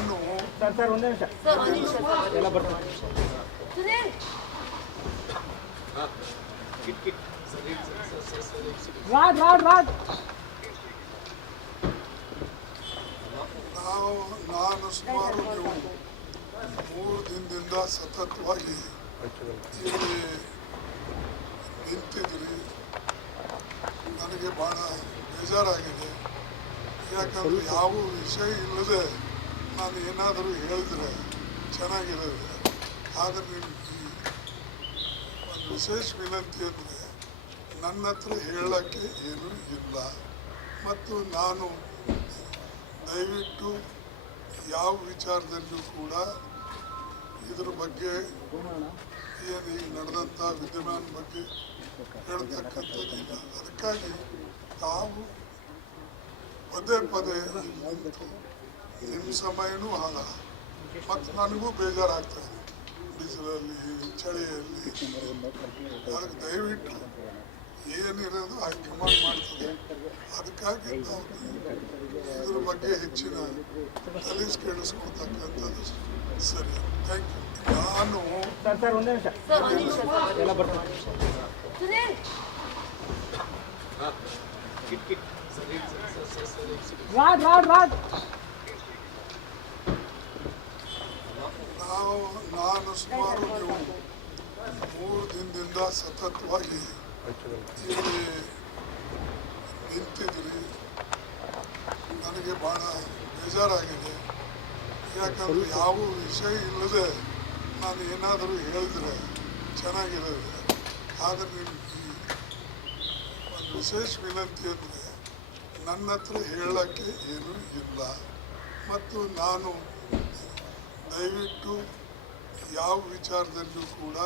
ನಾನು ಸರ್ ಒಂದೇ ನಿಮಿಷ ಎಲ್ಲ ಬರ್ತೀನಿ. ರಾಡ್ ನಾನು ಸುಮಾರು 3 ದಿನದಿಂದ ಸತತವಾಗಿ ಇಲ್ಲಿ ನಿಂತಿದ್ರಿ. ನನಗೆ ಭಾಳ ಬೇಜಾರಾಗಿದೆ. ಯಾಕಂದರೆ ಯಾವ ವಿಷಯ ಇಲ್ಲದೆ ನಾನು ಏನಾದರೂ ಹೇಳಿದ್ರೆ ಚೆನ್ನಾಗಿರೋದು. ಆದರೆ ನಿಮಗೆ ಒಂದು ವಿಶೇಷ ವಿನಂತಿ ಅಂದರೆ ನನ್ನ ಹತ್ರ ಹೇಳೋಕ್ಕೆ ಏನೂ ಇಲ್ಲ. ಮತ್ತು ನಾನು ದಯವಿಟ್ಟು ಯಾವ ವಿಚಾರದಲ್ಲೂ ಕೂಡ ಇದ್ರ ಬಗ್ಗೆ ಏನು ಈಗ ನಡೆದಂಥ ವಿದ್ಯಮಾನ ಬಗ್ಗೆ ಹೇಳ್ತಕ್ಕಂಥದ್ದಿಲ್ಲ. ಅದಕ್ಕಾಗಿ ತಾವು ಪದೇ ಪದೇ ನಿಂತು ನಿಮ್ಮ ಸಮಯನೂ ಹಾಳ ಮತ್ತು ನನಗೂ ಬೇಜಾರಾಗ್ತಾಯಿದೆ. ಬಿಸಿಲಲ್ಲಿ ಚಳಿಯಲ್ಲಿ ಅದಕ್ಕೆ ದಯವಿಟ್ಟು ಏನಿರೋದು ಹೈಕಮಾಂಡ್ ಮಾಡ್ತದೆ. ಅದಕ್ಕಾಗಿ ನಾವು ಇದ್ರ ಬಗ್ಗೆ ಹೆಚ್ಚಿನ ತಲೆಸ್ ಕೇಳಿಸ್ಕೊಳ್ತಕ್ಕಂಥದ್ದು ಸರಿ. Thank you. ನಾನು ಸರ್ ಒಂದೇ ನಿಮಿಷ ಎಲ್ಲ ಬರ್ತೀನಿ. ರಾಡ್ ನಾನು ಸುಮಾರು 3 ದಿನದಿಂದ ಸತತವಾಗಿ ಇಲ್ಲಿ ನಿಂತಿದ್ರಿ. ನನಗೆ ಭಾಳ ಬೇಜಾರಾಗಿದೆ. ಯಾಕಂದರೆ ಯಾವ ವಿಷಯ ಇಲ್ಲದೆ ನಾನು ಏನಾದರೂ ಹೇಳಿದ್ರೆ ಚೆನ್ನಾಗಿರೋದು. ಆದರೆ ನಿಮಗೆ ಒಂದು ವಿಶೇಷ ವಿನಂತಿ ಅಂದರೆ ನನ್ನ ಹತ್ರ ಹೇಳೋಕ್ಕೆ ಏನೂ ಇಲ್ಲ. ಮತ್ತು ನಾನು ದಯವಿಟ್ಟು ಯಾವ ವಿಚಾರದಲ್ಲೂ ಕೂಡ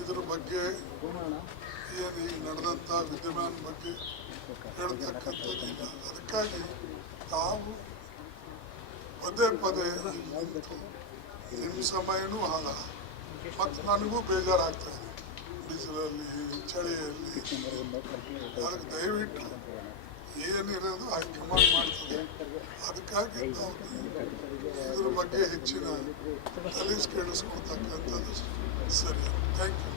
ಇದ್ರ ಬಗ್ಗೆ ಏನು ಈಗ ನಡೆದಂಥ ವಿದ್ಯಮಾನ ಬಗ್ಗೆ ಹೇಳ್ತಕ್ಕಂಥದ್ದಿಲ್ಲ. ಅದಕ್ಕಾಗಿ ತಾವು ಪದೇ ಪದೇ ನಿಂತು ನಿಮ್ಮ ಸಮಯನೂ ಹಾಳ ಮತ್ತು ನನಗೂ ಬೇಜಾರಾಗ್ತಾಯಿದೆ. ಬಿಸಿಲಲ್ಲಿ ಚಳಿಯಲ್ಲಿ ಅದಕ್ಕೆ ದಯವಿಟ್ಟು ಏನಿರೋದು ಹೈಕಮಾಂಡ್ ಮಾಡ್ತದೆ. ಅದಕ್ಕಾಗಿ ನಾವು ಇದ್ರ ಬಗ್ಗೆ ಹೆಚ್ಚಿನ ತಲೆಸ್ ಕೇಳಿಸ್ಕೊಳ್ತಕ್ಕಂಥದ್ದು ಸರಿ. Thank you.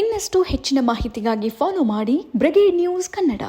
ಇನ್ನಷ್ಟು ಹೆಚ್ಚಿನ ಮಾಹಿತಿಗಾಗಿ ಫಾಲೋ ಮಾಡಿ ಬ್ರಿಗೇಡ್ ನ್ಯೂಸ್ ಕನ್ನಡ.